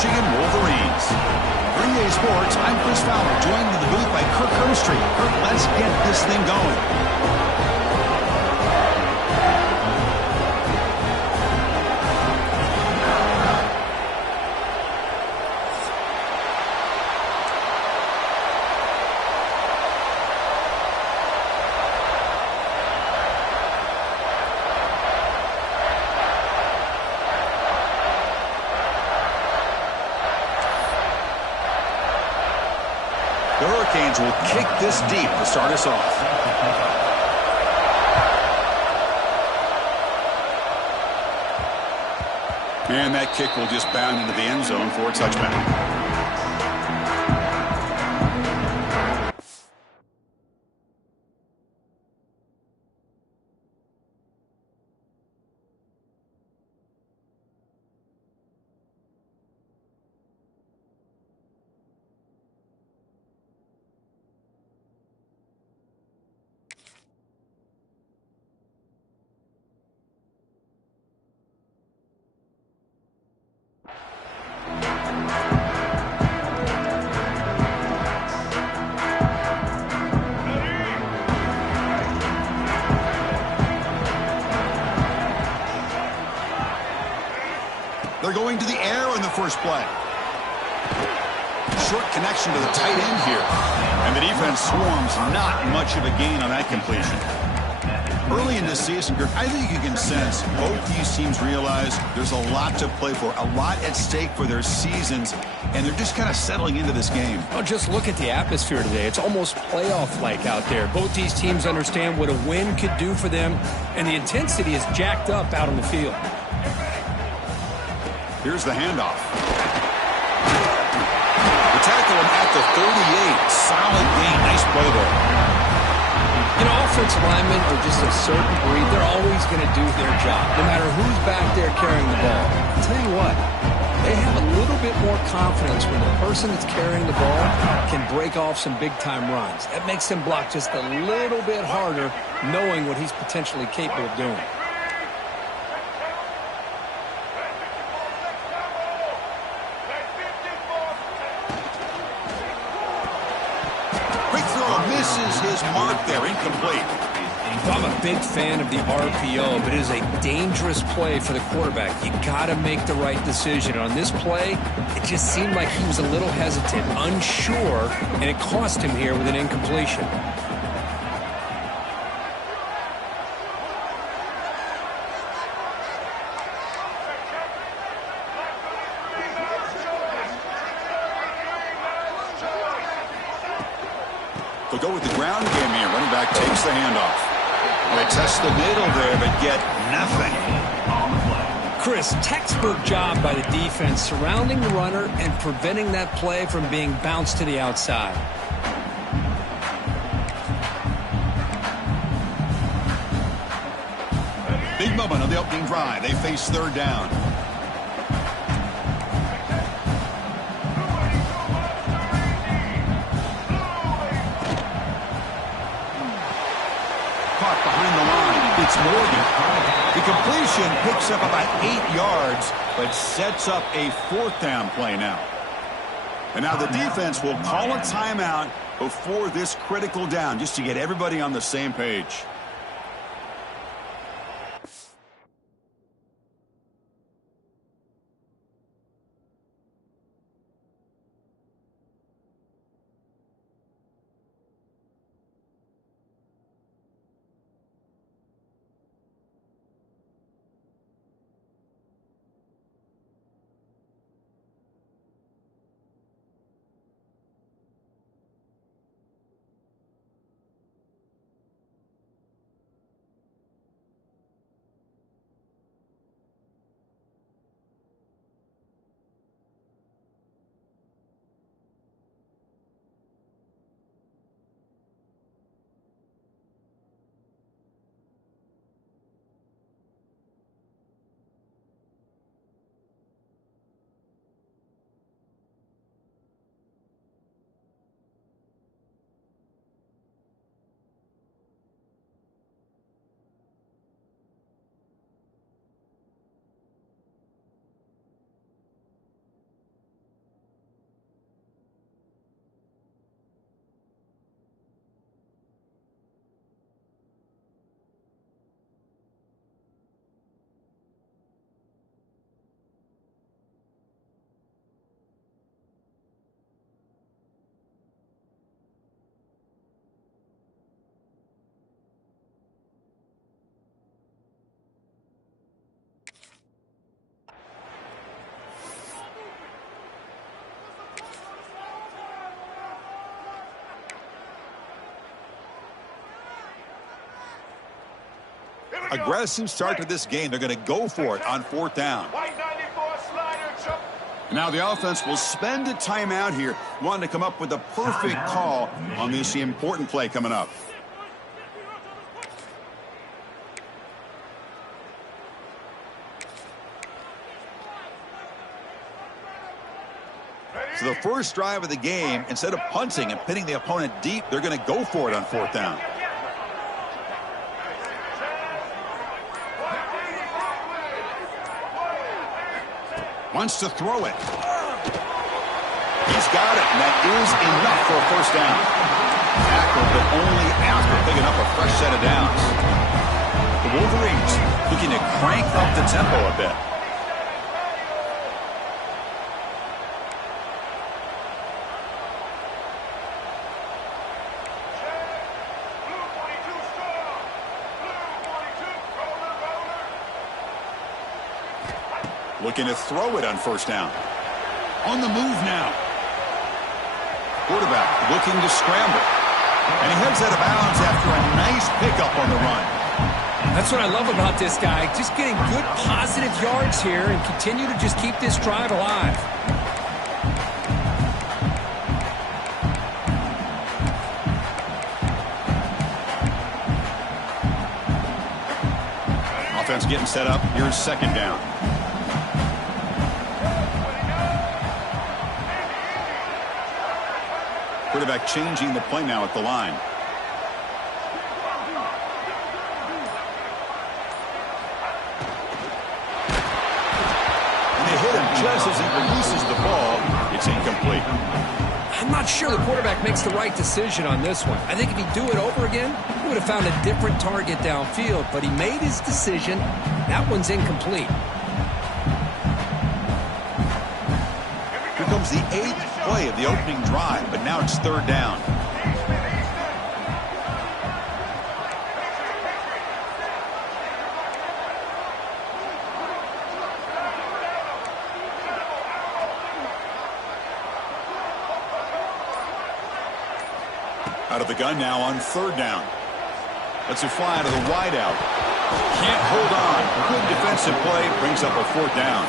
Michigan Wolverines. For EA Sports, I'm Chris Fowler, joined in the booth by Kirk Herbstreit. Kirk, let's get this thing going. The Hurricanes will kick this deep to start us off. And that kick will just bound into the end zone for a touchback. They're going to the air in the first play. Short connection to the tight end here. And the defense swarms, not much of a gain on that completion. Early in this season, Kirk, I think you can sense both these teams realize there's a lot to play for, a lot at stake for their seasons, and they're just kind of settling into this game. Oh, just look at the atmosphere today. It's almost playoff-like out there. Both these teams understand what a win could do for them, and the intensity is jacked up out on the field. Here's the handoff. The tackle him at the 38. Solid gain. Nice play there. You know, offensive linemen are just a certain breed. They're always going to do their job, no matter who's back there carrying the ball. I'll tell you what, they have a little bit more confidence when the person that's carrying the ball can break off some big-time runs. That makes them block just a little bit harder, knowing what he's potentially capable of doing. Misses his mark there, incomplete. I'm a big fan of the RPO, but it is a dangerous play for the quarterback. You got to make the right decision. On this play, it just seemed like he was a little hesitant, unsure, and it cost him here with an incompletion. They'll go with the ground game here. Running back takes the handoff. They test the middle there, but get nothing. Chris, textbook job by the defense surrounding the runner and preventing that play from being bounced to the outside. Big moment on the opening drive. They face third down. Caught behind the line. It's Morgan. The completion picks up about 8 yards, but sets up a fourth down play now. And now the defense will call a timeout before this critical down, just to get everybody on the same page. Aggressive start to this game. They're going to go for it on 4th down. Now the offense will spend a timeout here, wanting to come up with a perfect call on this important play coming up. So the first drive of the game, instead of punting and pinning the opponent deep, they're going to go for it on 4th down. Wants to throw it. He's got it, and that is enough for a 1st down. Tackle, but only after picking up a fresh set of downs. The Wolverines looking to crank up the tempo a bit. Looking to throw it on 1st down. On the move now. Quarterback looking to scramble. And he heads out of bounds after a nice pickup on the run. That's what I love about this guy. Just getting good positive yards here and continue to just keep this drive alive. Offense getting set up. Here's 2nd down. Quarterback changing the play now at the line. And they hit him just as he releases the ball. It's incomplete. I'm not sure the quarterback makes the right decision on this one. I think if he'd do it over again, he would have found a different target downfield, but he made his decision. That one's incomplete. Here comes the 8th play of the opening drive, but now it's 3rd down. Out of the gun now on 3rd down. Lets it fly to the wideout. Can't hold on. Good defensive play. Brings up a 4th down.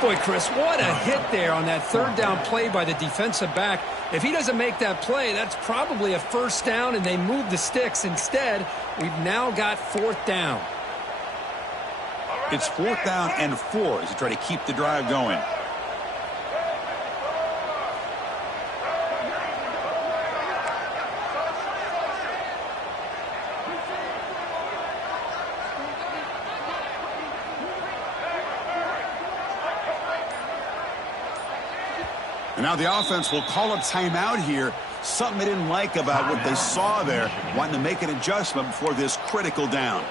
Boy, Chris, what a hit there on that 3rd down play by the defensive back. If he doesn't make that play, that's probably a 1st down, and they move the sticks. Instead, we've now got 4th down. It's 4th down and 4 as you try to keep the drive going. And now the offense will call a timeout here. Something they didn't like about what they saw there. Wanting to make an adjustment before this critical down.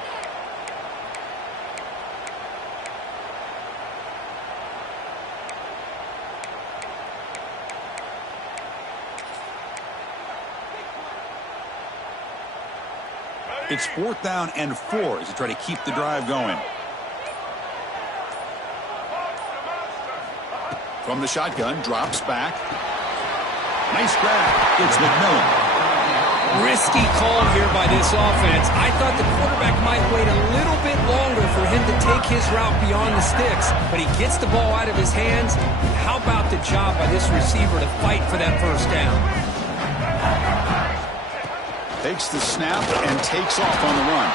It's 4th down and 4 as you try to keep the drive going. From the shotgun, drops back. Nice grab. It's McMillan. Risky call here by this offense. I thought the quarterback might wait a little bit longer for him to take his route beyond the sticks, but he gets the ball out of his hands. How about the job by this receiver to fight for that 1st down? Takes the snap and takes off on the run.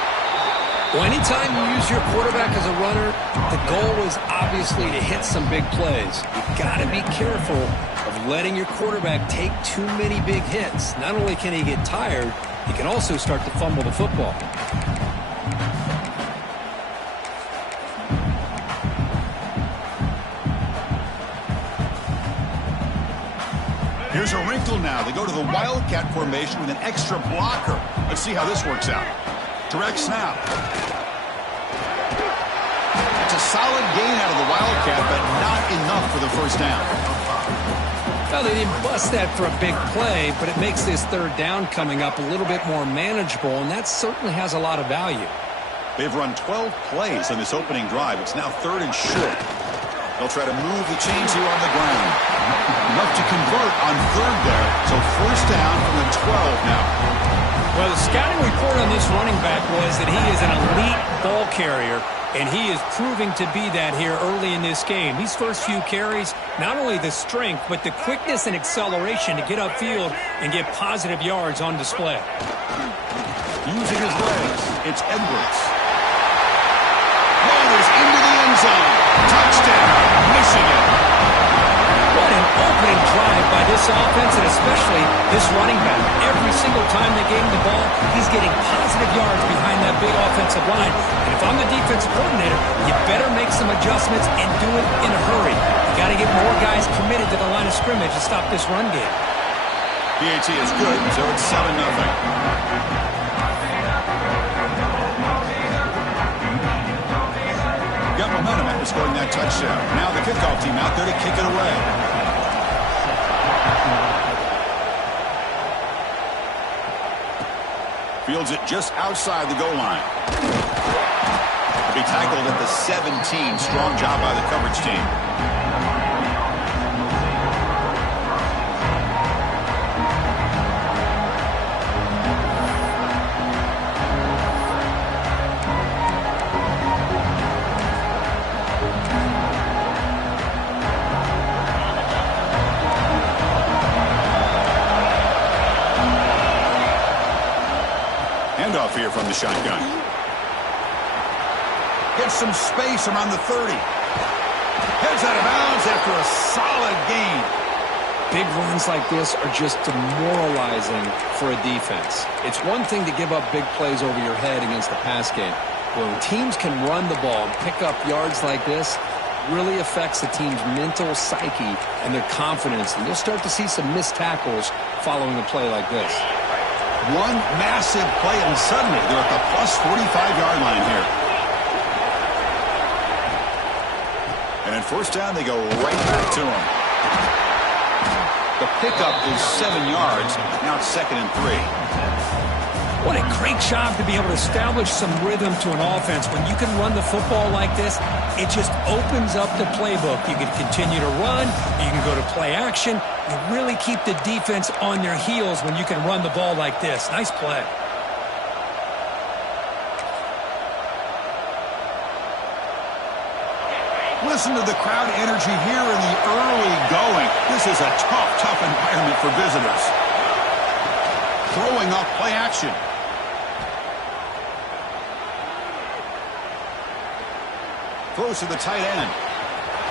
Well, anytime you use your quarterback as a runner, the goal is obviously to hit some big plays. You've got to be careful of letting your quarterback take too many big hits. Not only can he get tired, he can also start to fumble the football. Here's a wrinkle now. They go to the Wildcat formation with an extra blocker. Let's see how this works out. Direct snap. It's a solid gain out of the Wildcat, but not enough for the 1st down. Well, they didn't bust that for a big play, but it makes this 3rd down coming up a little bit more manageable, and that certainly has a lot of value. They've run 12 plays on this opening drive. It's now 3rd and short. They'll try to move the chains here on the ground. Enough to convert on 3rd there, so 1st down from the 12 now. Well, the scouting report on this running back was that he is an elite ball carrier, and he is proving to be that here early in this game. These first few carries, not only the strength, but the quickness and acceleration to get upfield and get positive yards on display. Using his legs, it's Edwards. Motors into the end zone. Touchdown, Michigan. What an opening drive by this offense, and especially this running back. Every single time they gave him the ball, he's getting positive yards behind that big offensive line. And if I'm the defensive coordinator, you better make some adjustments and do it in a hurry. You got to get more guys committed to the line of scrimmage to stop this run game. PAT is good, so it's 7-0. Got momentum after scoring that touchdown. Now the kickoff team out there to kick it away. Fields it just outside the goal line. He'll be tackled at the 17. Strong job by the coverage team. Handoff here from the shotgun. Gets some space around the 30. Heads out of bounds after a solid gain. Big runs like this are just demoralizing for a defense. It's one thing to give up big plays over your head against the pass game. When teams can run the ball and pick up yards like this, it really affects the team's mental psyche and their confidence. And you'll start to see some missed tackles following a play like this. One massive play, and suddenly they're at the plus 45-yard line here. And in first down, they go right back to him. The pickup is 7 yards. Now it's 2nd and 3. What a great job to be able to establish some rhythm to an offense. When you can run the football like this, it just opens up the playbook. You can continue to run. You can go to play action. You really keep the defense on their heels when you can run the ball like this. Nice play. Listen to the crowd energy here in the early going. This is a tough environment for visitors. Throwing up play action. Throws to the tight end.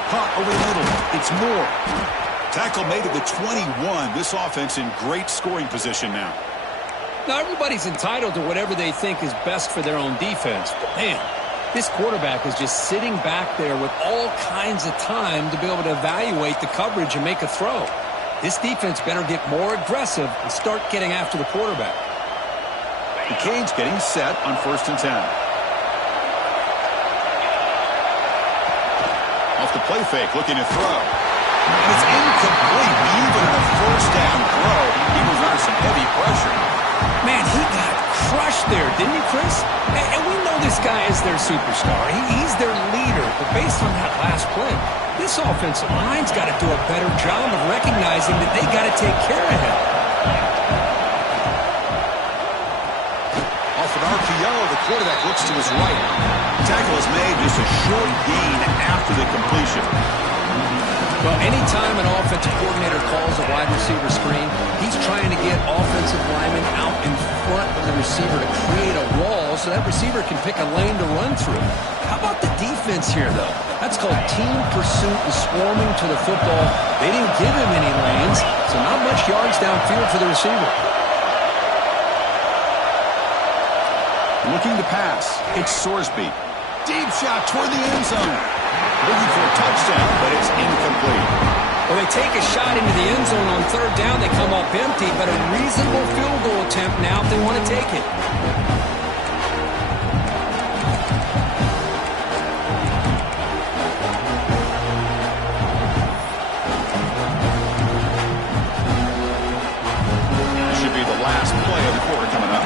Caught over the middle. It's Moore. Tackle made at the 21. This offense in great scoring position now. Now, everybody's entitled to whatever they think is best for their own defense. But, man, this quarterback is just sitting back there with all kinds of time to be able to evaluate the coverage and make a throw. This defense better get more aggressive and start getting after the quarterback. The Canes getting set on 1st and 10. Off the play fake, looking to throw. And it's incomplete. Even in a first down throw, he was under some heavy pressure. Man, he got crushed there, didn't he, Chris? And we know this guy is their superstar. He's their leader. But based on that last play, this offensive line's got to do a better job of recognizing that they got to take care of him. Off an RPO, the quarterback looks to his right. Tackle is made, just a short gain after the completion. Well, anytime an offensive coordinator calls a wide receiver screen, he's trying to get offensive linemen out in front of the receiver to create a wall so that receiver can pick a lane to run through. How about the defense here, though? That's called team pursuit and swarming to the football. They didn't give him any lanes, so not much yards downfield for the receiver. Looking to pass. It's Sorsby. Deep shot toward the end zone. Looking for a touchdown, but it's incomplete. Well, they take a shot into the end zone on 3rd down. They come up empty, but a reasonable field goal attempt now if they want to take it. This should be the last play of the quarter coming up.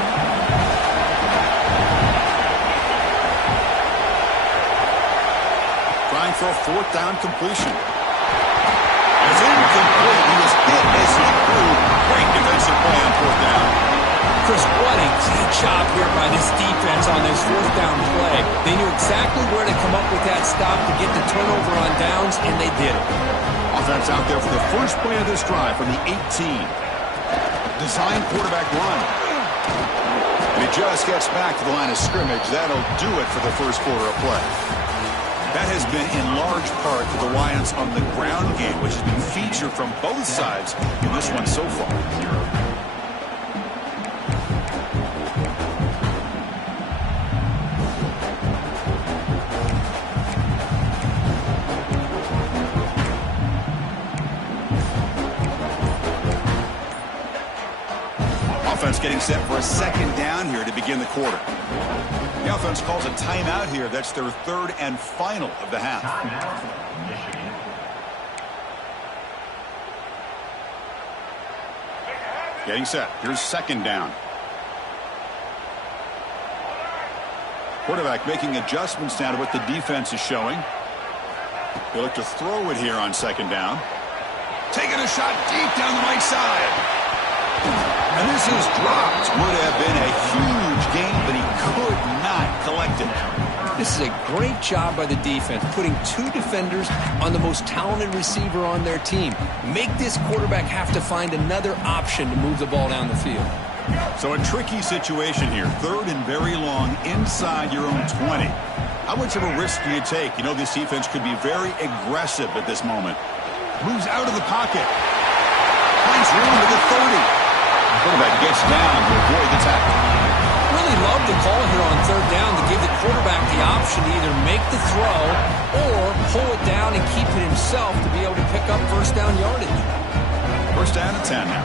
For a 4th down completion. It's incomplete. He was hit as he threw. Great defensive play on 4th down. Chris, what a great job here by this defense on this fourth down play. They knew exactly where to come up with that stop to get the turnover on downs, and they did it. Offense out there for the first play of this drive from the 18. Design quarterback run. And he just gets back to the line of scrimmage. That'll do it for the first quarter of play. That has been in large part the reliance on the ground game, which has been featured from both sides in this one so far. Offense getting set for a second down here to begin the quarter. The offense calls a timeout here. That's their third and final of the half. Getting set. Here's second down. Quarterback making adjustments down to what the defense is showing. They look to throw it here on second down. Taking a shot deep down the right side. And this is dropped. Would have been a huge gain, but he could not collect it. This is a great job by the defense, putting two defenders on the most talented receiver on their team. Make this quarterback have to find another option to move the ball down the field. So a tricky situation here. Third and very long inside your own 20. How much of a risk do you take? You know this defense could be very aggressive at this moment. Moves out of the pocket. Finds room to the 30. Quarterback gets down to avoid the tackle. Really love the call here on third down to give the quarterback the option to either make the throw or pull it down and keep it himself to be able to pick up first down yardage. First down and 10 now.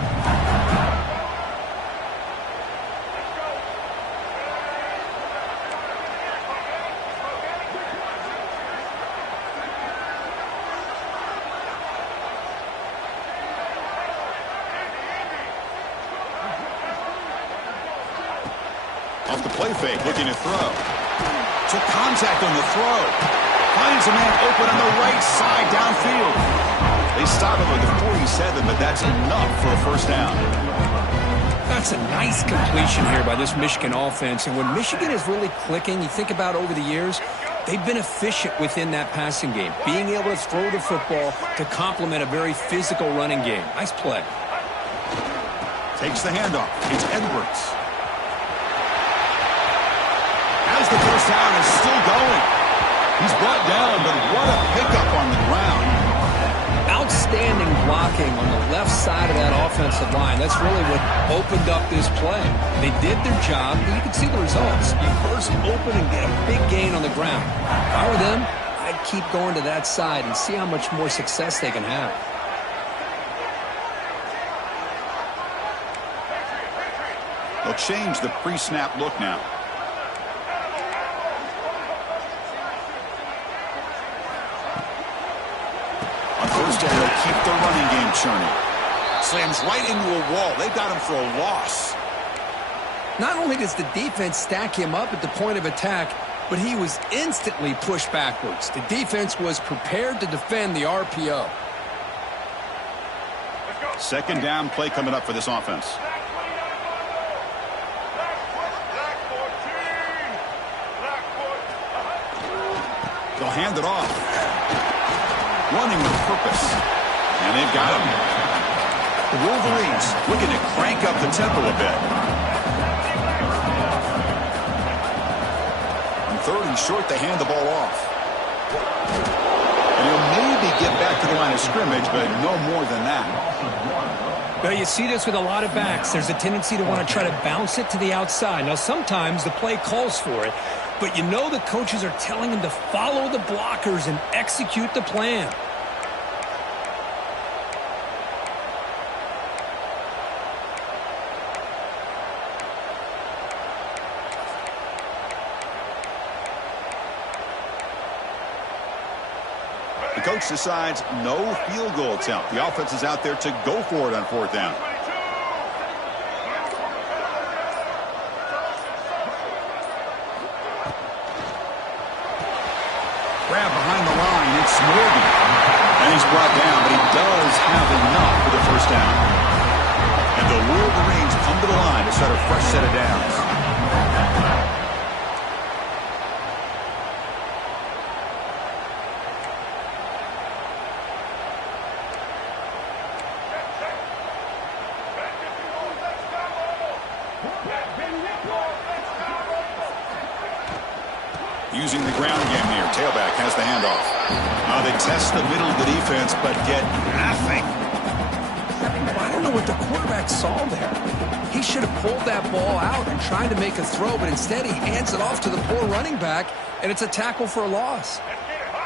Off the play fake, looking to throw. Took contact on the throw. Finds a man open on the right side downfield. They stop him at the 47, but that's enough for a first down. That's a nice completion here by this Michigan offense. And when Michigan is really clicking, you think about over the years, they've been efficient within that passing game. Being able to throw the football to complement a very physical running game. Nice play. Takes the handoff. It's Edwards. As the first down is still going. He's brought down, but what a pickup on the ground. Outstanding blocking on the left side of that offensive line. That's really what opened up this play. They did their job, and you can see the results. You burst open and get a big gain on the ground. If I were them, I'd keep going to that side and see how much more success they can have. They'll change the pre-snap look now. First down, they'll keep the running game churning. Slams right into a wall. They've got him for a loss. Not only does the defense stack him up at the point of attack, but he was instantly pushed backwards. The defense was prepared to defend the RPO. Second down play coming up for this offense. They'll hand it off. Running with purpose. And they've got him. The Wolverines looking to crank up the tempo a bit. On third and short, they hand the ball off. And he'll maybe get back to the line of scrimmage, but no more than that. Well, you see this with a lot of backs. There's a tendency to want to try to bounce it to the outside. Now, sometimes the play calls for it, but you know the coaches are telling him to follow the blockers and execute the plan. The coach decides no field goal attempt. The offense is out there to go for it on fourth down. Grab behind the line. It's Morgan. And he's brought down, but he does have enough for the first down. And the Wolverines come to the line to start a fresh set of downs. Using the ground game here. Tailback has the handoff. They test the middle of the defense, but get nothing. I don't know what the quarterback saw there. He should have pulled that ball out and tried to make a throw, but instead he hands it off to the poor running back, and it's a tackle for a loss.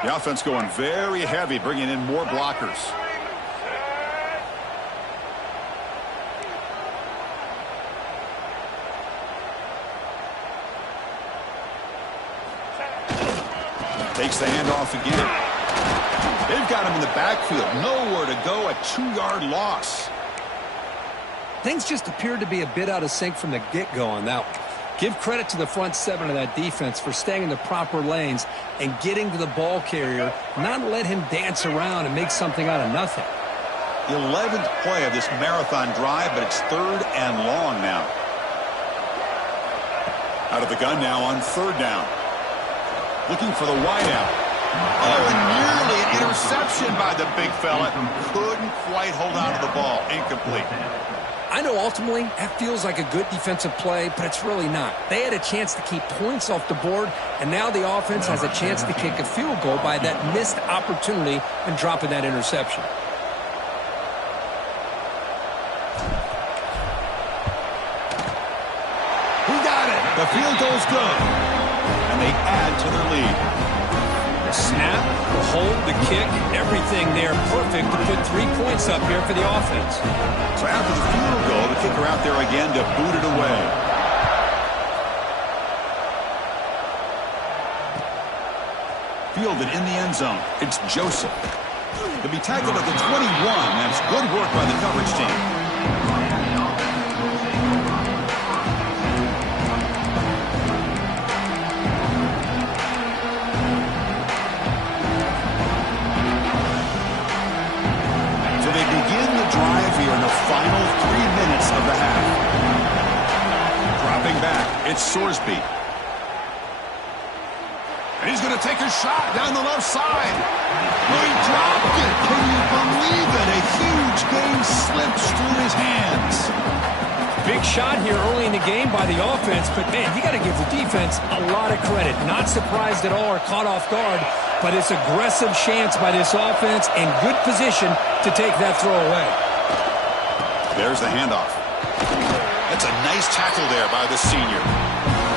The offense going very heavy, bringing in more blockers. Takes the handoff again. They've got him in the backfield. Nowhere to go. A 2-yard loss. Things just appeared to be a bit out of sync from the get-go on that one. Give credit to the front seven of that defense for staying in the proper lanes and getting to the ball carrier, not let him dance around and make something out of nothing. The 11th play of this marathon drive, but it's 3rd and long now. Out of the gun now on 3rd down. Looking for the wideout. Oh, and nearly an interception by the big fella. Couldn't quite hold on to the ball. Incomplete. I know ultimately that feels like a good defensive play, but it's really not. They had a chance to keep points off the board, and now the offense has a chance to kick a field goal by that missed opportunity and dropping that interception. Who got it? The field goal's good. And they add to their lead. Snap, the hold, the kick, everything there perfect to put 3 points up here for the offense. So after the field goal, the kicker out there again to boot it away. Fielded in the end zone. It's Joseph. To be tackled at the 21. That's good work by the coverage team. Drive here in the final 3 minutes of the half. Dropping back, it's Sorsby. And he's going to take a shot down the left side. He dropped it. Can you believe it? A huge game slips through his hands. Big shot here early in the game by the offense, but man, you got to give the defense a lot of credit. Not surprised at all or caught off guard, but it's aggressive chance by this offense and good position to take that throw away. There's the handoff. That's a nice tackle there by the senior.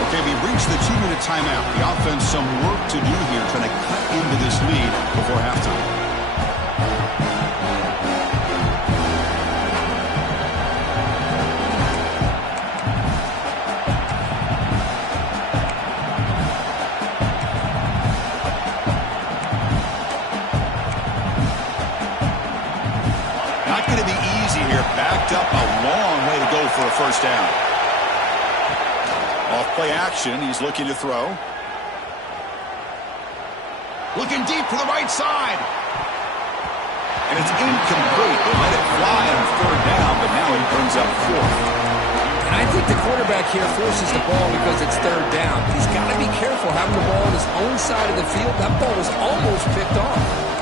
Okay, we've reached the 2-minute timeout. The offense some work to do here, trying to cut into this lead before halftime. Backed up a long way to go for a first down. Off play action, he's looking to throw. Looking deep to the right side. And it's incomplete. They let it fly on 3rd down, but now he brings up 4th. And I think the quarterback here forces the ball because it's 3rd down. He's got to be careful having the ball on his own side of the field. That ball was almost picked off.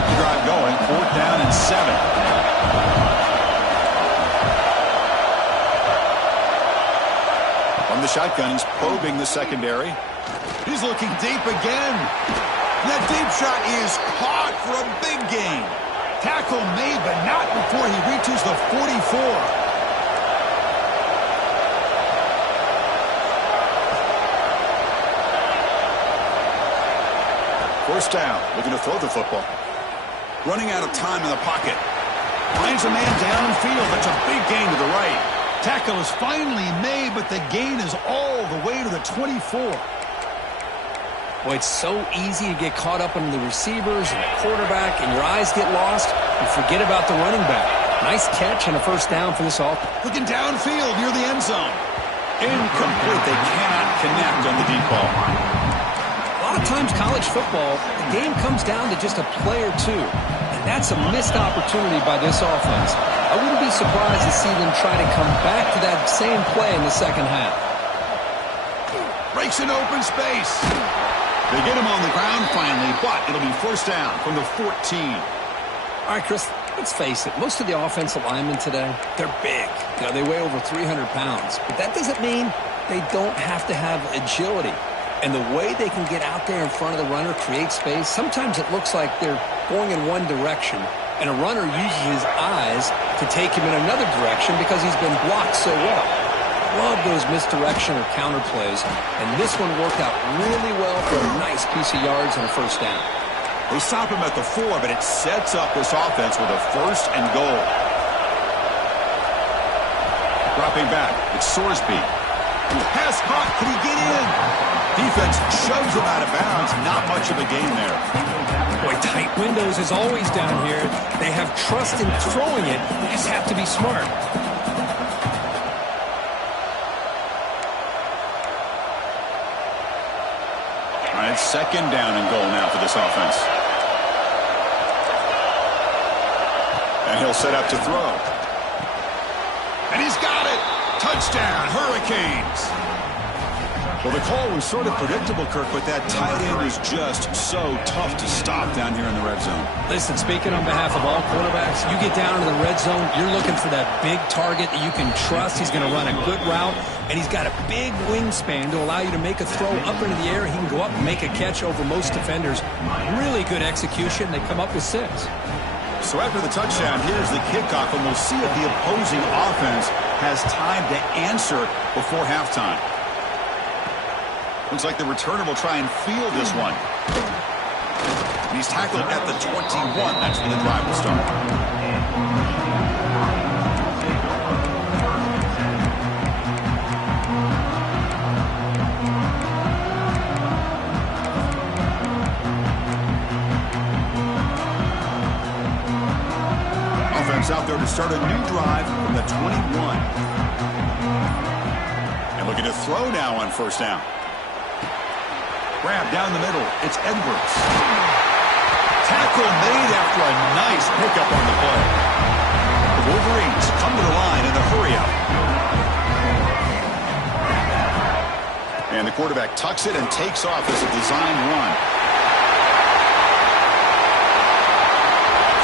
Drive going, 4th down and 7. From the shotgun, he's probing the secondary. He's looking deep again. That deep shot is caught for a big gain. Tackle made, but not before he reaches the 44. First down, looking to throw the football. Running out of time in the pocket. Finds a man downfield. That's a big gain to the right. Tackle is finally made, but the gain is all the way to the 24. Boy, it's so easy to get caught up in the receivers and the quarterback, and your eyes get lost and forget about the running back. Nice catch and a first down for this offense. Looking downfield near the end zone. Incomplete. They cannot connect on the deep ball. lot of times college football, the game comes down to just a play or two. And that's a missed opportunity by this offense. I wouldn't be surprised to see them try to come back to that same play in the second half. Breaks an open space. They get him on the ground finally, but it'll be first down from the 14. All right, Chris, let's face it. Most of the offensive linemen today, they're big. They weigh over 300 pounds. But that doesn't mean they don't have to have agility. And the way they can get out there in front of the runner, create space, sometimes it looks like they're going in one direction, and a runner uses his eyes to take him in another direction because he's been blocked so well. Love those misdirection or counter plays, and this one worked out really well for a nice piece of yards and a first down. They stop him at the 4, but it sets up this offense with a first and goal. Dropping back, it's Sorsby. Pass caught, can he get in? Defense shoves him out of bounds. Not much of a gain there. Boy, tight windows is always down here. They have trust in throwing it. They just have to be smart. All right, second down and goal now for this offense. And he'll set up to throw. And he's got it. Touchdown, Hurricanes. Well, the call was sort of predictable, Kirk, but that tight end is just so tough to stop down here in the red zone. Listen, speaking on behalf of all quarterbacks, you get down into the red zone, you're looking for that big target that you can trust. He's going to run a good route, and he's got a big wingspan to allow you to make a throw up into the air. He can go up and make a catch over most defenders. Really good execution. They come up with 6. So after the touchdown, here's the kickoff, and we'll see if the opposing offense has time to answer before halftime. Looks like the returner will try and field this one. And he's tackled at the 21. That's when the drive will start. Offense out there to start a new drive from the 21. And looking to throw now on first down. Grab down the middle. It's Edwards. Tackle made after a nice pickup on the play. The Wolverines come to the line in the hurry up. And the quarterback tucks it and takes off as a designed run.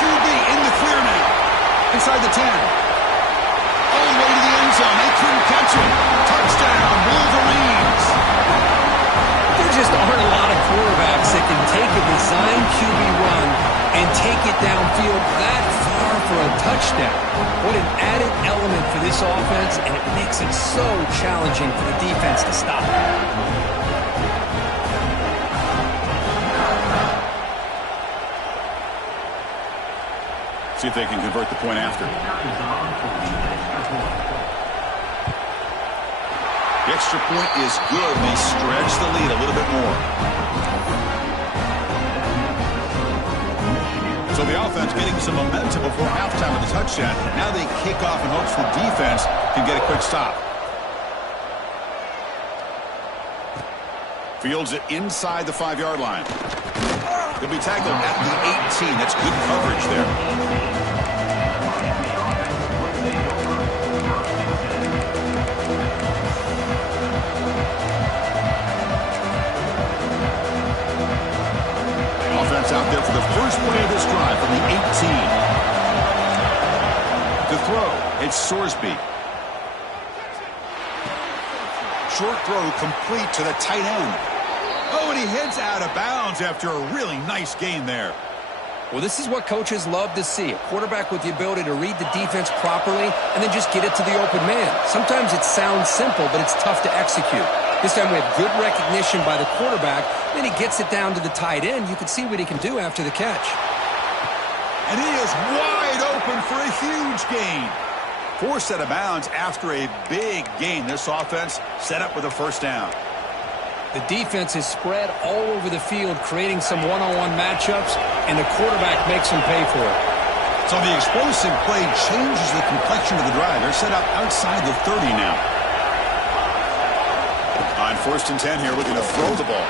QB in the clear now. Inside the 10. All the way to the end zone. They couldn't catch him. Touchdown, Wolverines. There just aren't a lot of quarterbacks that can take a design QB run and take it downfield that far for a touchdown. What an added element for this offense, and it makes it so challenging for the defense to stop. See if they can convert the point after. The extra point is good. They stretch the lead a little bit more. So the offense getting some momentum before halftime with the touchdown. Now they kick off in hopes the defense can get a quick stop. Fields it inside the 5-yard line. He'll be tackled at the 18. That's good coverage there. Out there for the first play of this drive from the 18. To throw, it's Sorsby. Short throw complete to the tight end. Oh, and he heads out of bounds after a really nice gain there. Well, this is what coaches love to see. A quarterback with the ability to read the defense properly and then just get it to the open man. Sometimes it sounds simple, but it's tough to execute. This time we have good recognition by the quarterback. Then he gets it down to the tight end. You can see what he can do after the catch. And he is wide open for a huge gain. Forced out of bounds after a big gain. This offense set up with a first down. The defense is spread all over the field, creating some one-on-one matchups, and the quarterback makes them pay for it. So the explosive play changes the complexion of the drive. They're set up outside the 30 now. On 1st and 10 here, looking to throw the ball.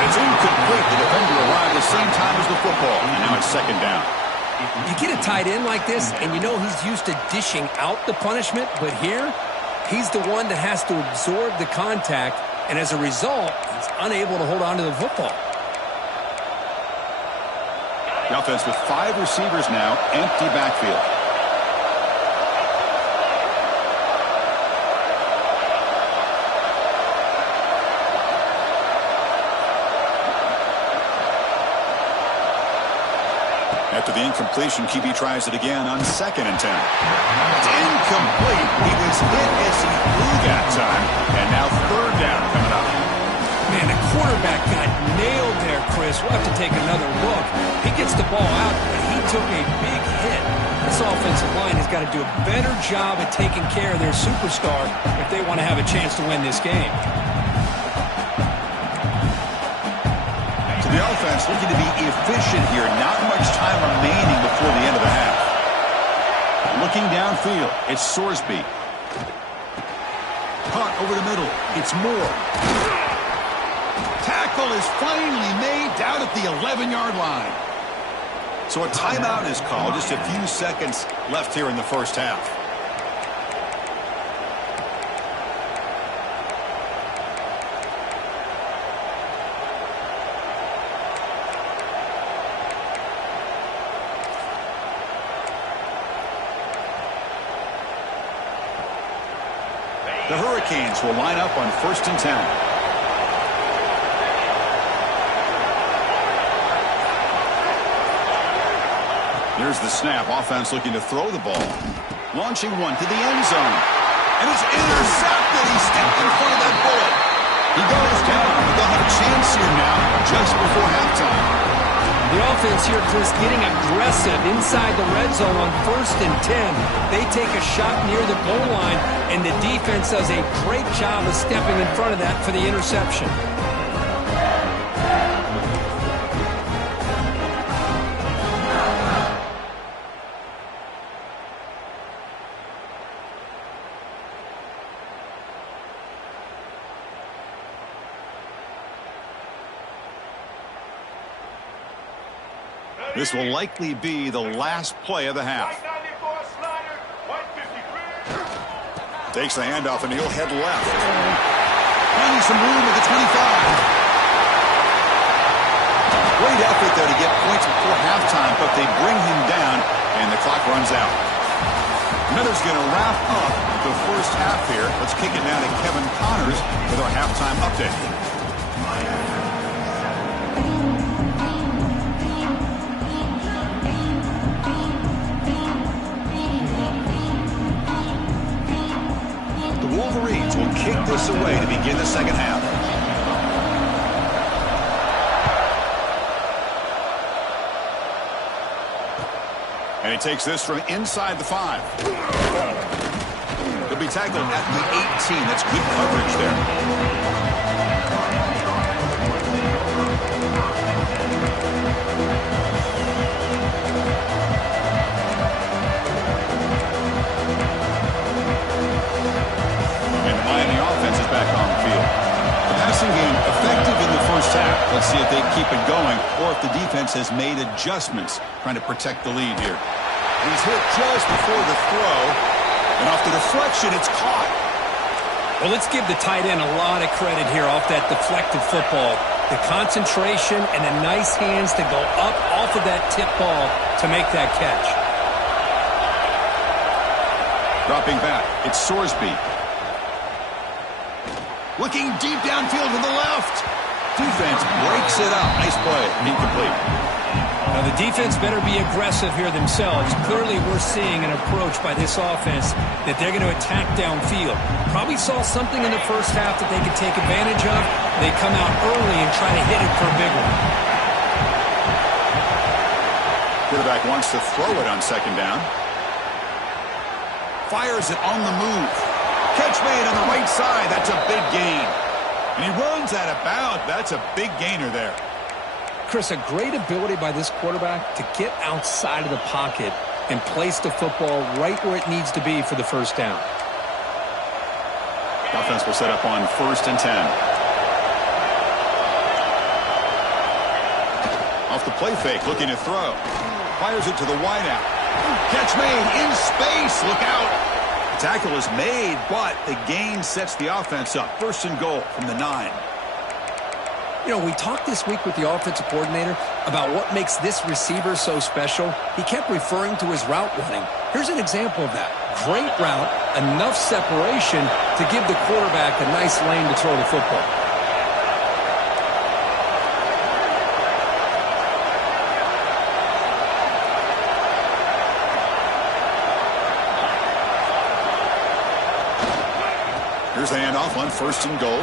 And it's incomplete. The defender arrived the same time as the football. And now it's second down. You get a tight end like this, and you know he's used to dishing out the punishment, but here, he's the one that has to absorb the contact, and as a result, he's unable to hold on to the football. The offense with 5 receivers now, empty backfield. After the incompletion, QB tries it again on 2nd and 10. It's incomplete. He was hit as he blew that time, and now 3rd down coming up. Man, the quarterback got nailed there, Chris. We'll have to take another look. He gets the ball out, but he took a big hit. This offensive line has got to do a better job at taking care of their superstar if they want to have a chance to win this game. The offense looking to be efficient here. Not much time remaining before the end of the half. Looking downfield, it's Sorsby. Caught over the middle. It's Moore. Tackle is finally made down at the 11-yard line. So a timeout is called. Just a few seconds left here in the first half. The Hurricanes will line up on 1st and 10. Here's the snap. Offense looking to throw the ball. Launching one to the end zone. And it's intercepted. He stepped in front of that bullet. He goes down, but they'll have a chance here now just before halftime. The offense here, Chris, getting aggressive inside the red zone on 1st and 10. They take a shot near the goal line, and the defense does a great job of stepping in front of that for the interception. This will likely be the last play of the half. Takes the handoff and he'll head left. Finding some room at the 25. Great effort there to get points before halftime, but they bring him down and the clock runs out. Miller's going to wrap up the first half here. Let's kick it now to Kevin Connors with our halftime update. Wolverines will kick this away to begin the second half. And he takes this from inside the 5. He'll be tackled at the 18. That's good coverage there. Back on the field. The passing game effective in the first half. Let's see if they keep it going or if the defense has made adjustments trying to protect the lead here. He's hit just before the throw, and off the deflection, it's caught. Well, let's give the tight end a lot of credit here off that deflected football. The concentration and the nice hands to go up off of that tip ball to make that catch. Dropping back, it's Sorsby. Looking deep downfield to the left. Defense breaks it up. Nice play. Incomplete. Now the defense better be aggressive here themselves. Clearly we're seeing an approach by this offense that they're going to attack downfield. Probably saw something in the first half that they could take advantage of. They come out early and try to hit it for a big one. Quarterback wants to throw it on 2nd down. Fires it on the move. Catch made on the right side. That's a big gain. And he runs out of bounds. That's a big gainer there. Chris, a great ability by this quarterback to get outside of the pocket and place the football right where it needs to be for the first down. The offense will set up on 1st and 10. Off the play fake, looking to throw. Fires it to the wideout. Catch made in space. Look out. The tackle is made, but the gain sets the offense up. First and goal from the 9. You know, we talked this week with the offensive coordinator about what makes this receiver so special. He kept referring to his route running. Here's an example of that. Great route, enough separation to give the quarterback a nice lane to throw the football. Here's the handoff on first and goal.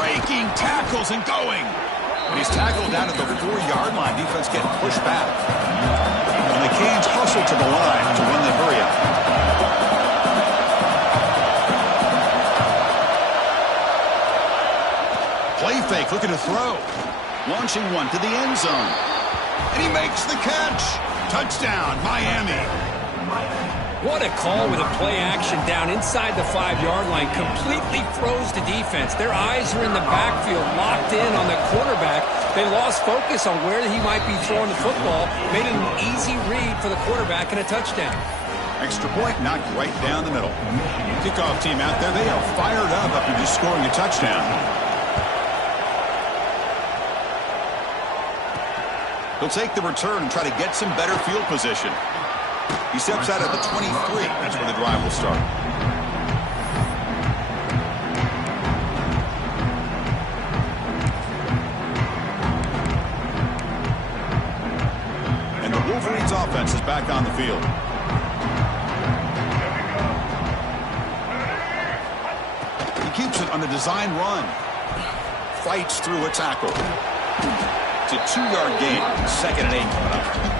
Breaking tackles and going. And he's tackled down at the 4-yard line. Defense getting pushed back. And the Canes hustle to the line to win the hurry-up. Play fake, looking to throw. Launching one to the end zone. And he makes the catch. Touchdown, Miami. What a call with a play action down inside the 5-yard line. Completely froze the defense. Their eyes are in the backfield, locked in on the quarterback. They lost focus on where he might be throwing the football. Made it an easy read for the quarterback and a touchdown. Extra point knocked right down the middle. Kickoff team out there, they are fired up after just scoring a touchdown. He'll take the return and try to get some better field position. He steps out at the 23. That's where the drive will start. And the Wolverines offense is back on the field. He keeps it on the design run. Fights through a tackle. It's a 2-yard gain. 2nd and 8 coming up.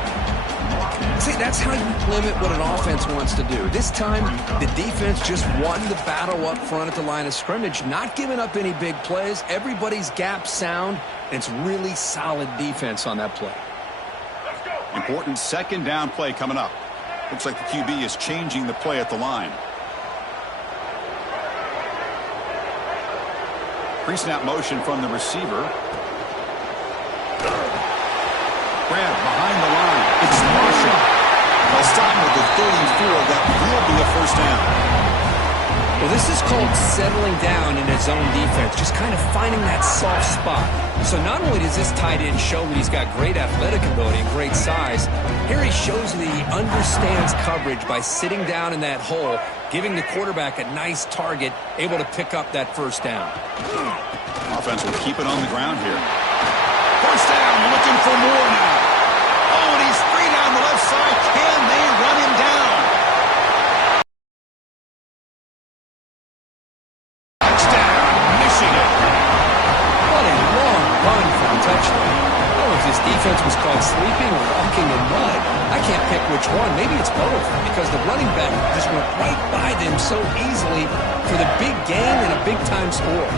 See, that's how you limit what an offense wants to do. This time, the defense just won the battle up front at the line of scrimmage, not giving up any big plays. Everybody's gap sound, and it's really solid defense on that play. Important 2nd down play coming up. Looks like the QB is changing the play at the line. Pre-snap motion from the receiver. Grab behind the line. It's Marshall. They'll stop him at the 34. That will be a first down. Well, this is called settling down in his own defense, just kind of finding that soft spot. So not only does this tight end show that he's got great athletic ability and great size, here he shows that he understands coverage by sitting down in that hole, giving the quarterback a nice target, able to pick up that first down. Offense will keep it on the ground here. First down, looking for more now. Oh, and he's free down the left side. Can they run him down? Touchdown, Michigan. What a long run for a touchdown. I don't know if this defense was caught sleeping or walking in mud. I can't pick which one. Maybe it's both, because the running back just went right by them so easily for the big gain and a big-time score.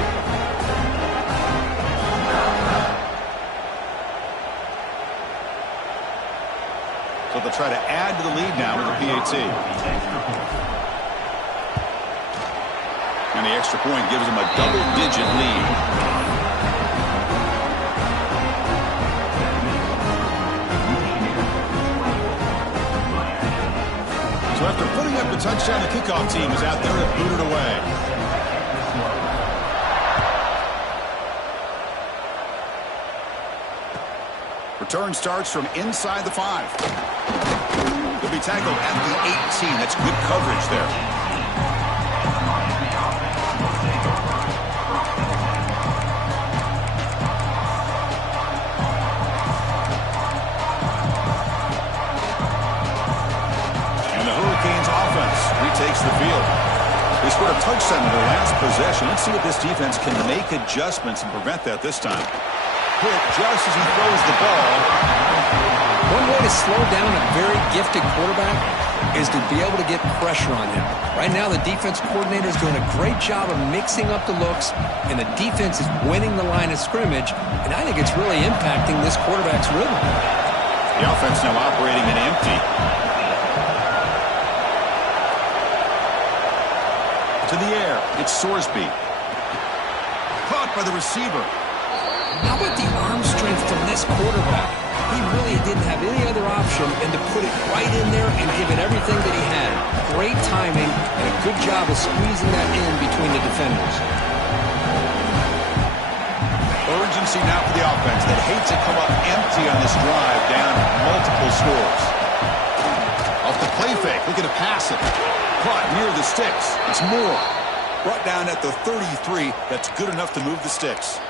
So they'll try to add to the lead now with a PAT. And the extra point gives them a double-digit lead. So after putting up the touchdown, the kickoff team is out there to boot it away. Return starts from inside the 5. He'll be tackled at the 18. That's good coverage there. And the Hurricanes offense retakes the field. They scored a touchdown in their last possession. Let's see if this defense can make adjustments and prevent that this time. Hit just as he throws the ball. One way to slow down a very gifted quarterback is to be able to get pressure on him. Right now, the defense coordinator is doing a great job of mixing up the looks, and the defense is winning the line of scrimmage, and I think it's really impacting this quarterback's rhythm. The offense now operating in empty. To the air, it's Sorsby. Caught by the receiver. How about the arm strength from this quarterback? He really didn't have any other option than to put it right in there and give it everything that he had. Great timing and a good job of squeezing that in between the defenders. Urgency now for the offense that hates to come up empty on this drive, down multiple scores. Off the play fake, looking to pass it. Caught near the sticks. It's Moore. Brought down at the 33. That's good enough to move the sticks.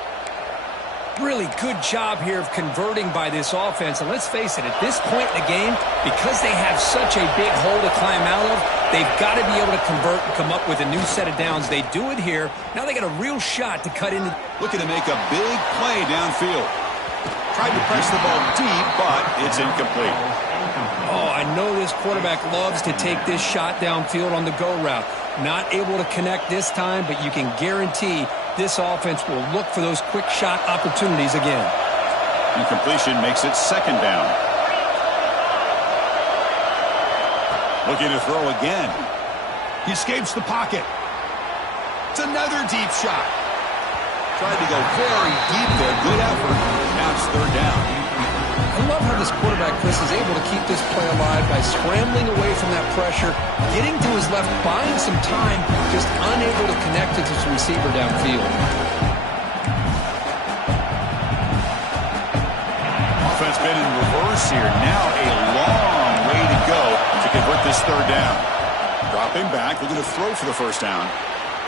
Really good job here of converting by this offense. And let's face it, at this point in the game, because they have such a big hole to climb out of, they've got to be able to convert and come up with a new set of downs. They do it here. Now they got a real shot to cut into. Looking to make a big play downfield. Tried to press the ball deep, but it's incomplete. Oh, I know this quarterback loves to take this shot downfield on the go route. Not able to connect this time, but you can guarantee this offense will look for those quick shot opportunities again. Incompletion makes it second down. Looking to throw again. He escapes the pocket. It's another deep shot. Tried to go very deep there. Good effort. Now it's third down. I love how this quarterback, Chris, is able to keep this play alive by scrambling away from that pressure, getting to his left, buying some time, just unable to connect to his receiver downfield. Offense been in reverse here. Now a long way to go to convert this third down. Dropping back, looking to throw for the first down.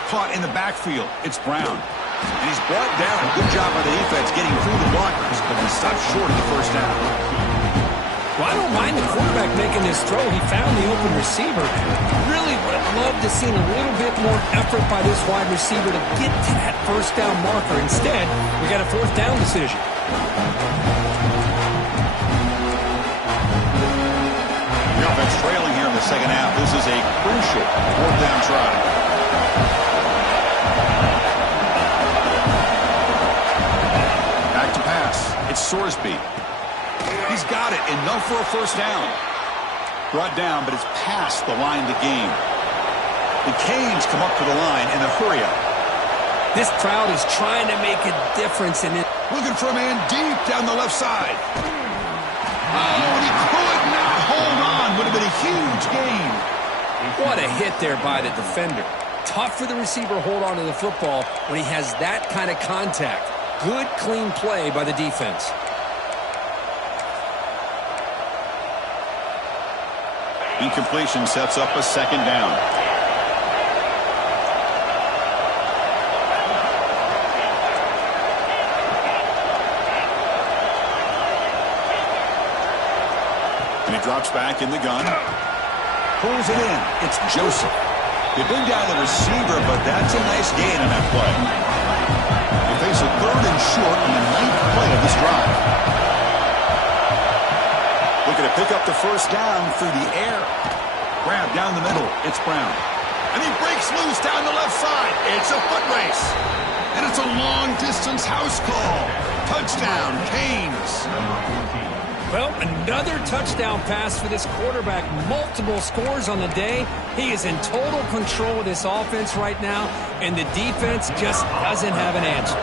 Caught in the backfield. It's Brown. And he's brought down. Good job by the defense getting through the blockers, but he stopped short of the first down. Well, I don't mind the quarterback making this throw. He found the open receiver. Really would have loved to see a little bit more effort by this wide receiver to get to that first down marker. Instead, we got a fourth down decision. The offense trailing here in the second half. This is a crucial fourth down try. It's Sorsby. He's got it. Enough for a first down. Brought down, but it's past the line to gain. The Canes come up to the line in a hurry up. This crowd is trying to make a difference in it. Looking for a man deep down the left side. Oh, and he could not hold on. Would have been a huge gain. What a hit there by the defender. Tough for the receiver to hold on to the football when he has that kind of contact. Good, clean play by the defense. Incompletion sets up a second down. And he drops back in the gun. Pulls it in. It's Joseph. They bring down the receiver, but that's a nice gain on that play. They face a third and short on the ninth play of this drive. Looking to pick up the first down through the air. Grab down the middle. It's Brown. And he breaks loose down the left side. It's a foot race. And it's a long-distance house call. Touchdown, Canes. Well, another touchdown pass for this quarterback. Multiple scores on the day. He is in total control of this offense right now, and the defense just doesn't have an answer.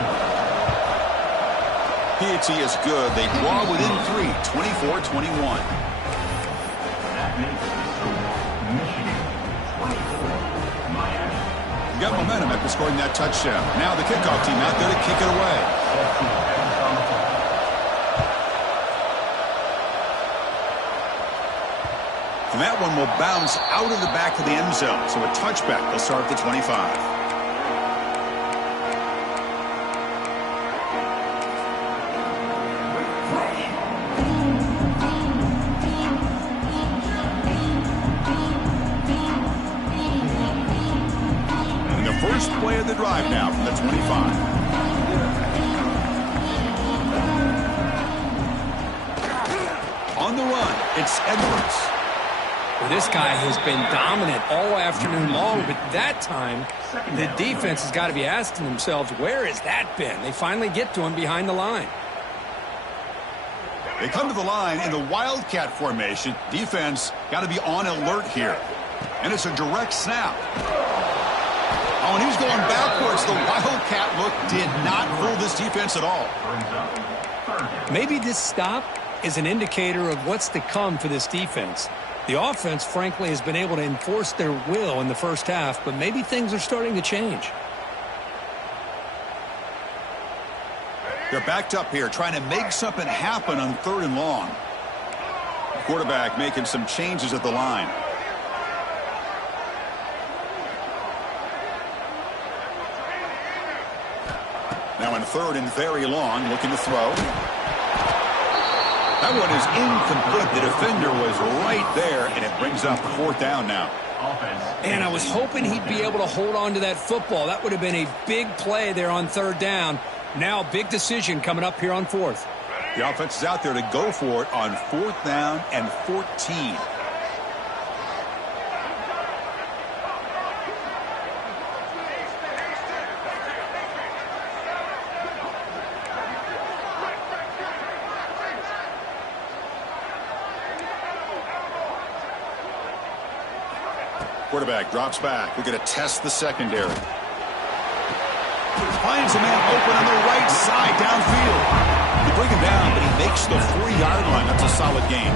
P.A.T. is good. They draw within 3, 24-21. Got momentum after scoring that touchdown. Now the kickoff team out there to kick it away. And that one will bounce out of the back of the end zone. So a touchback. They'll start at the 25. And the first play of the drive now from the 25. On the run, it's Edwards. Well, this guy has been dominant all afternoon long, but that time, the defense has got to be asking themselves, where has that been? They finally get to him behind the line. They come to the line in the Wildcat formation. Defense got to be on alert here. And it's a direct snap. Oh, and he's going backwards. The Wildcat look did not fool this defense at all. Maybe this stop is an indicator of what's to come for this defense. The offense, frankly, has been able to enforce their will in the first half, but maybe things are starting to change. They're backed up here, trying to make something happen on 3rd and long. Quarterback making some changes at the line. Now in 3rd and very long, looking to throw. That one is incomplete. The defender was right there, and it brings up 4th down now. And I was hoping he'd be able to hold on to that football. That would have been a big play there on 3rd down. Now, big decision coming up here on 4th. The offense is out there to go for it on 4th down and 14. Quarterback drops back. We're going to test the secondary. Finds a man open on the right side downfield. You bring him down, but he makes the 4-yard line. That's a solid gain.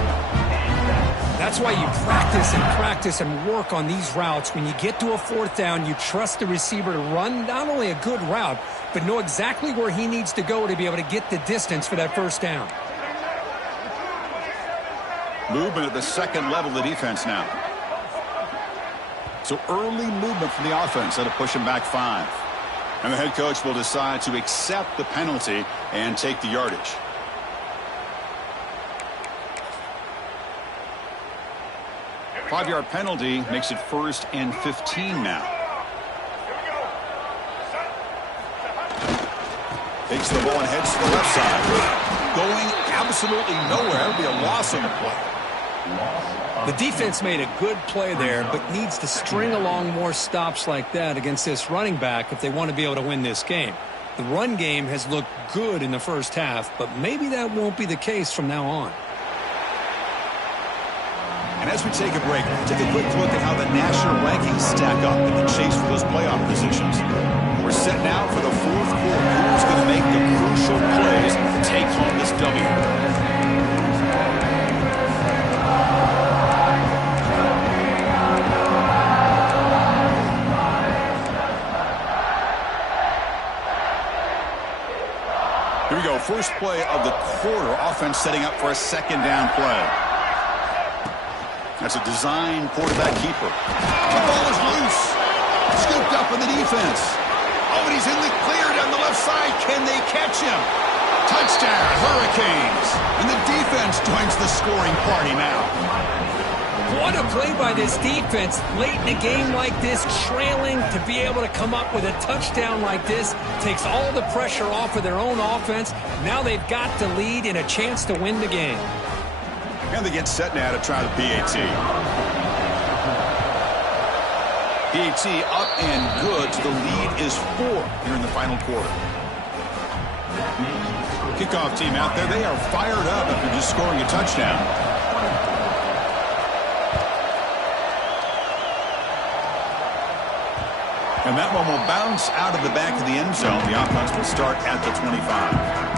That's why you practice and work on these routes. When you get to a 4th down, you trust the receiver to run not only a good route, but know exactly where he needs to go to be able to get the distance for that 1st down. Movement at the 2nd level of the defense now. So early movement from the offense. That'll push him back 5. And the head coach will decide to accept the penalty and take the yardage. Five-yard penalty makes it 1st and 15 now. Takes the ball and heads to the left side. Going absolutely nowhere. That would be a loss on the play. The defense made a good play there, but needs to string along more stops like that against this running back if they want to be able to win this game. The run game has looked good in the first half, but maybe that won't be the case from now on. And as we take a break, take a quick look at how the national rankings stack up in the chase for those playoff positions. We're set now for the 4th quarter. Who's going to make the crucial plays to take home this W? Here we go, first play of the quarter. Offense setting up for a 2nd down play. That's a design quarterback keeper. The ball is loose. Scooped up in the defense. Oh, and he's in the clear down the left side. Can they catch him? Touchdown, Hurricanes. And the defense joins the scoring party now. What a play by this defense. Late in a game like this, trailing, to be able to come up with a touchdown like this takes all the pressure off of their own offense. Now they've got to lead and a chance to win the game. And they get set now to try the PAT. PAT up and good. So the lead is 4 here in the final quarter. Kickoff team out there. They are fired up after just scoring a touchdown. And that one will bounce out of the back of the end zone. The offense will start at the 25.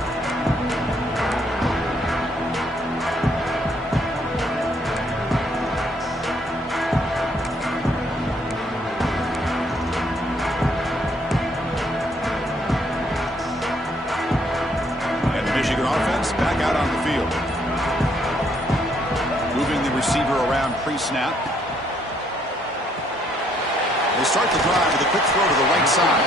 And the Michigan offense back out on the field. Moving the receiver around pre-snap. They start the drive with a quick throw to the right side.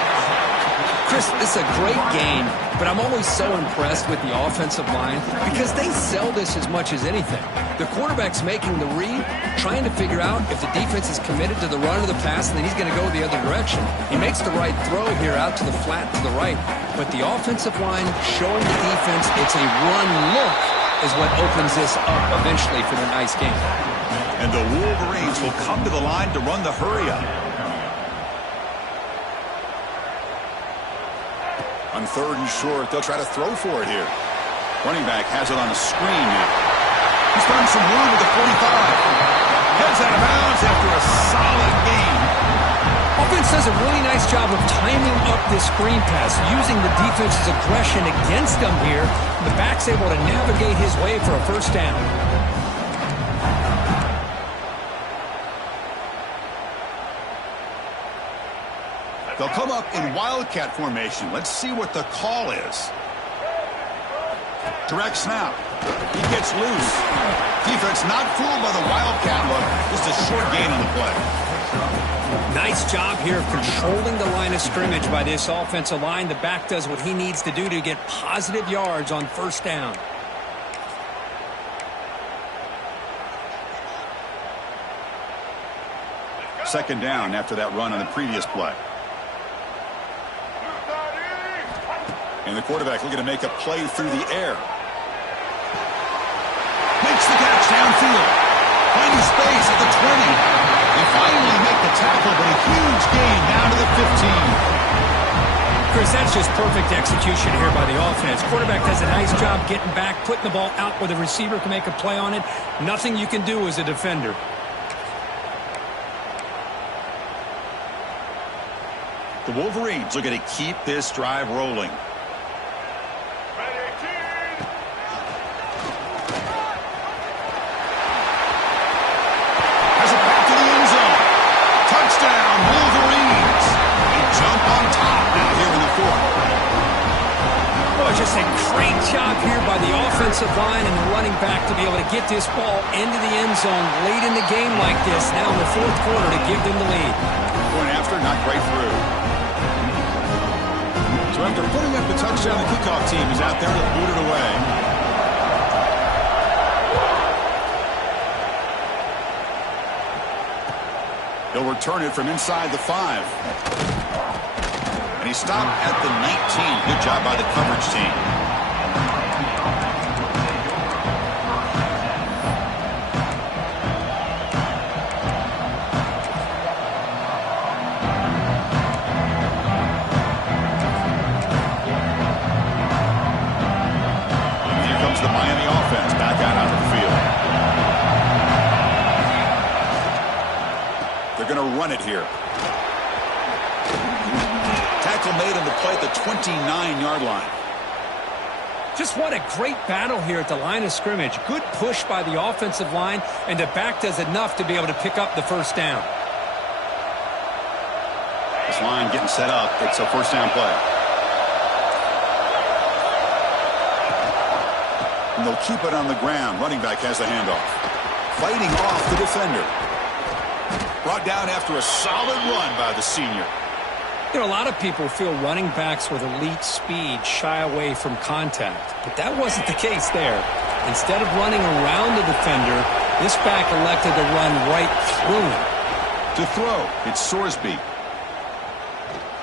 Chris, this is a great game, but I'm always so impressed with the offensive line because they sell this as much as anything. The quarterback's making the read, trying to figure out if the defense is committed to the run or the pass, and then he's going to go the other direction. He makes the right throw here out to the flat to the right, but the offensive line showing the defense it's a run look is what opens this up eventually for the nice game. And the Wolverines will come to the line to run the hurry-up. On 3rd and short, they'll try to throw for it here. Running back has it on a screen now. He's found some room at the 45. Heads out of bounds after a solid gain. Offense does a really nice job of timing up this screen pass, using the defense's aggression against him here. The back's able to navigate his way for a first down. They'll come up in wildcat formation. Let's see what the call is. Direct snap. He gets loose. Defense not fooled by the wildcat look. Just a short gain on the play. Nice job here of controlling the line of scrimmage by this offensive line. The back does what he needs to do to get positive yards on first down. Second down after that run on the previous play. And the quarterback looking to make a play through the air. Makes the catch downfield. Finding space at the 20. They finally make the tackle, but a huge gain down to the 15. Chris, that's just perfect execution here by the offense. Quarterback does a nice job getting back, putting the ball out where the receiver can make a play on it. Nothing you can do as a defender. The Wolverines looking to keep this drive rolling. Just a great job here by the offensive line and the running back to be able to get this ball into the end zone late in the game like this, now in the fourth quarter, to give them the lead. Going after, not quite through. So after putting up the touchdown, the kickoff team is out there to boot it away. He'll return it from inside the 5. And he stopped at the 19. Good job by the coverage team. And here comes the Miami offense back out onto the field. They're going to run it here. Tackle made on the play at the 29-yard line. Just what a great battle here at the line of scrimmage. Good push by the offensive line, and the back does enough to be able to pick up the first down. This line getting set up. It's a first down play. And they'll keep it on the ground. Running back has the handoff. Fighting off the defender. Brought down after a solid run by the senior. You know, a lot of people feel running backs with elite speed shy away from contact, but that wasn't the case there. Instead of running around the defender, this back elected to run right through him. To throw, it's Sorsby.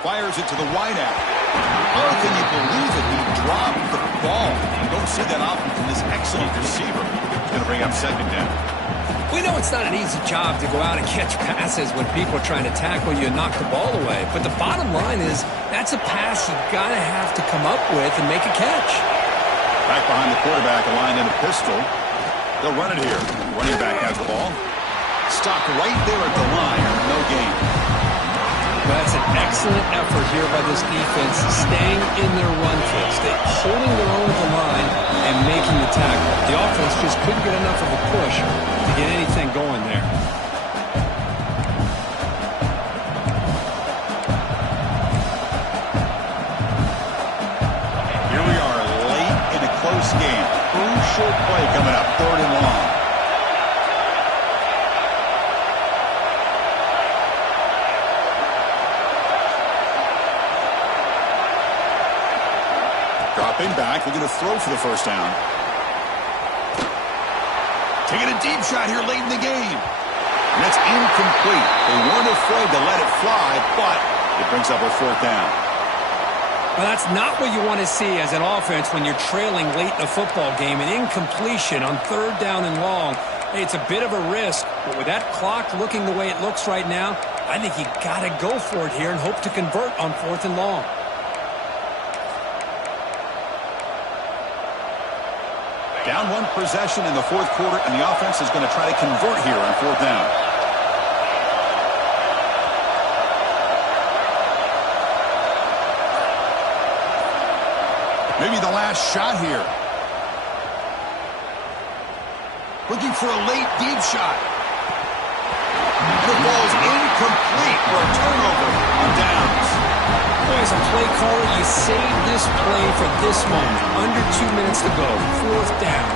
Fires it to the wideout. How can you believe it? He dropped the ball. You don't see that often from this excellent receiver. He's going to bring up second down. We know it's not an easy job to go out and catch passes when people are trying to tackle you and knock the ball away. But the bottom line is that's a pass you got to have to come up with and make a catch. Back behind the quarterback, aligned in a pistol. They'll run it here. Running back has the ball. Stopped right there at the line. No gain. Well, that's an excellent effort here by this defense, staying in their run fix, holding their own at the line and making the tackle. The offense just couldn't get enough of a push to get anything going there. Here we are late in a close game. Crucial play coming up, 3rd and long. Dropping back, looking to throw for the first down. Taking a deep shot here late in the game. And that's incomplete. They weren't afraid to let it fly, but it brings up a 4th down. Well, that's not what you want to see as an offense when you're trailing late in a football game. An incompletion on 3rd down and long. Hey, it's a bit of a risk, but with that clock looking the way it looks right now, I think you got to go for it here and hope to convert on 4th and long. Down 1 possession in the 4th quarter, and the offense is going to try to convert here on 4th down. Maybe the last shot here. Looking for a late deep shot. And the ball is incomplete for a turnover on downs. Boy, as a play caller, you save this play for this moment. Under 2 minutes to go. Fourth down.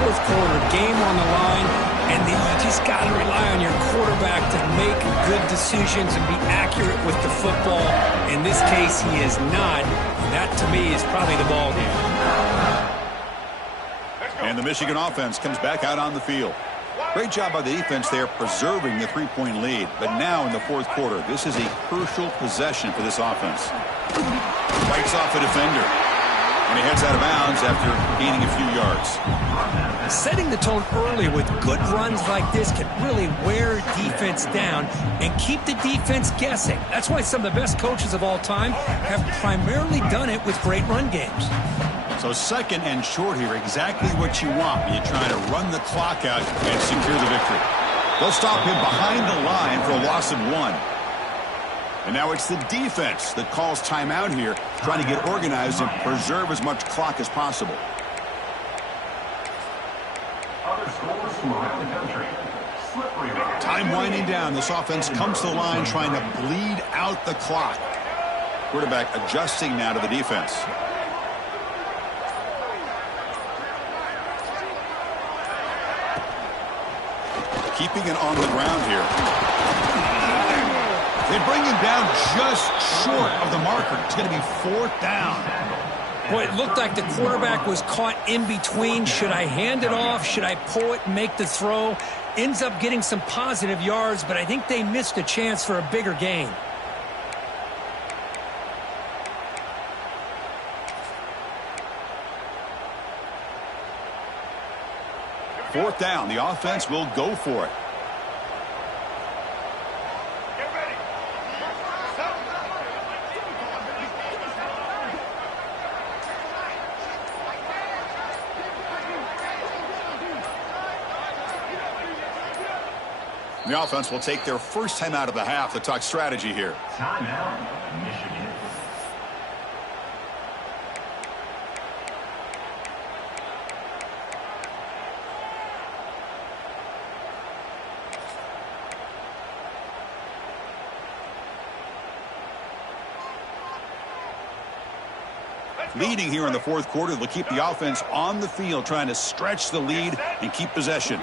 Fourth quarter. Game on the line. And then you just got to rely on your quarterback to make good decisions and be accurate with the football. In this case, he is not. And that, to me, is probably the ball game. And the Michigan offense comes back out on the field. Great job by the defense there preserving the three-point lead. But now in the fourth quarter, this is a crucial possession for this offense. Fights off a defender. And he heads out of bounds after gaining a few yards. Setting the tone early with good runs like this can really wear defense down and keep the defense guessing. That's why some of the best coaches of all time have primarily done it with great run games. So second and short here, exactly what you want when you're trying to run the clock out and secure the victory. They'll stop him behind the line for a loss of 1. And now it's the defense that calls timeout here, trying to get organized and preserve as much clock as possible. Time winding down. This offense comes to the line trying to bleed out the clock. Quarterback adjusting now to the defense. Keeping it on the ground here. They bring him down just short of the marker. It's going to be fourth down. Boy, it looked like the quarterback was caught in between. Should I hand it off? Should I pull it and make the throw? Ends up getting some positive yards, but I think they missed a chance for a bigger gain. Fourth down. The offense will go for it. The offense will take their first time out of the half to talk strategy here. Timeout, Michigan. Leading here in the fourth quarter, they'll keep the offense on the field, trying to stretch the lead and keep possession.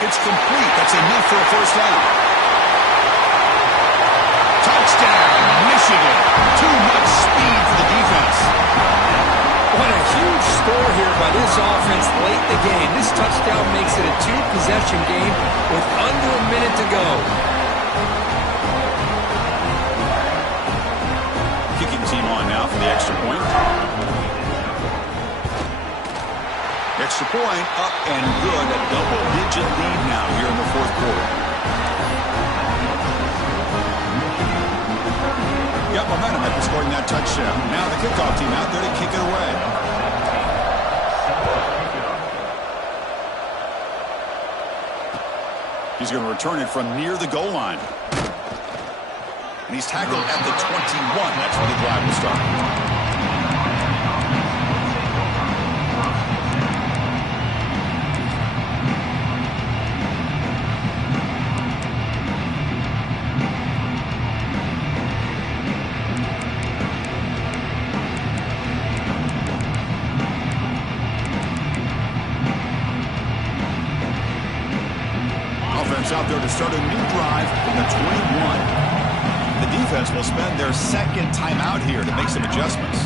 It's complete. That's enough for a first down. Touchdown, Michigan. Too much speed for the defense. What a huge score here by this offense late in the game. This touchdown makes it a two-possession game with under a minute to go. Kicking team on now for the extra point. Extra point up and good. A double-digit lead now here in the fourth quarter. Got momentum after scoring that touchdown. Now the kickoff team out there to kick it away. He's going to return it from near the goal line. And he's tackled at the 21. That's where the drive will start. Out there to start a new drive from the 21. The defense will spend their second timeout here to make some adjustments.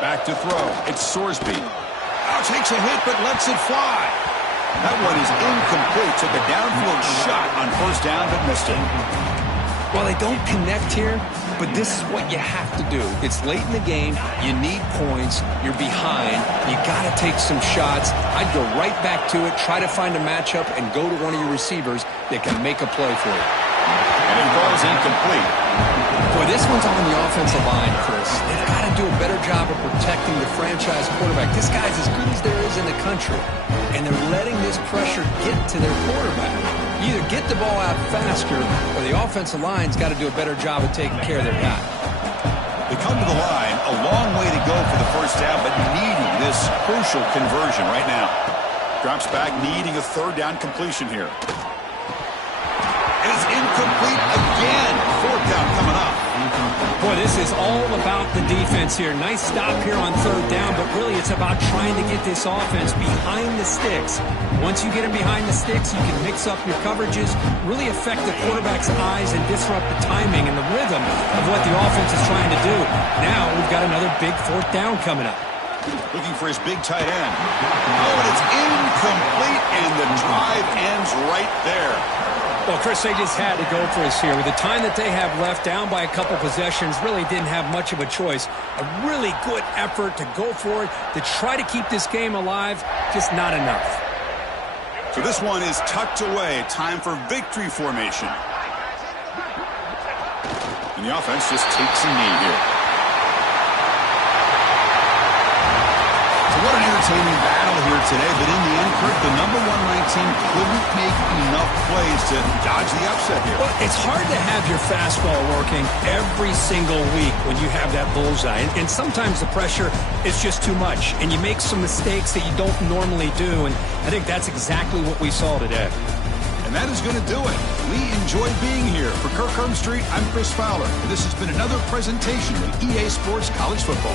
Back to throw. It's Sorsby. Now takes a hit but lets it fly. That one is incomplete. Took a downfield shot on first down, but missed it. Well, they don't connect here, but this is what you have to do. It's late in the game. You need points. You're behind. You got to take some shots. I'd go right back to it, try to find a matchup, and go to one of your receivers that can make a play for you. And it falls is incomplete. Boy, this one's on the offensive line, Chris. They've got to do a better job of protecting the franchise quarterback. This guy's as good as there is in the country, and they're letting this pressure get to their quarterback. You either get the ball out faster, or the offensive line's got to do a better job of taking care of their guy. They come to the line, a long way to go for the first down, but needing this crucial conversion right now. Drops back, needing a third down completion here. Is incomplete again. Fourth down coming up. Boy, this is all about the defense here. Nice stop here on third down, but really it's about trying to get this offense behind the sticks. Once you get them behind the sticks, you can mix up your coverages, really affect the quarterback's eyes and disrupt the timing and the rhythm of what the offense is trying to do. Now we've got another big fourth down coming up. Looking for his big tight end. Oh, and it's incomplete, and the drive ends right there. Well, Chris, they just had to go for us here. With the time that they have left, down by a couple possessions, really didn't have much of a choice. A really good effort to go for it, to try to keep this game alive, just not enough. So this one is tucked away. Time for victory formation. And the offense just takes a knee here. What an entertaining battle here today, but in the end, Kurt, the number one ranked team couldn't make enough plays to dodge the upset here. Well, it's hard to have your fastball working every single week when you have that bullseye, and sometimes the pressure is just too much, and you make some mistakes that you don't normally do, and I think that's exactly what we saw today. And that is going to do it. We enjoyed being here. For Kirk Street, I'm Chris Fowler, and this has been another presentation of EA Sports College Football.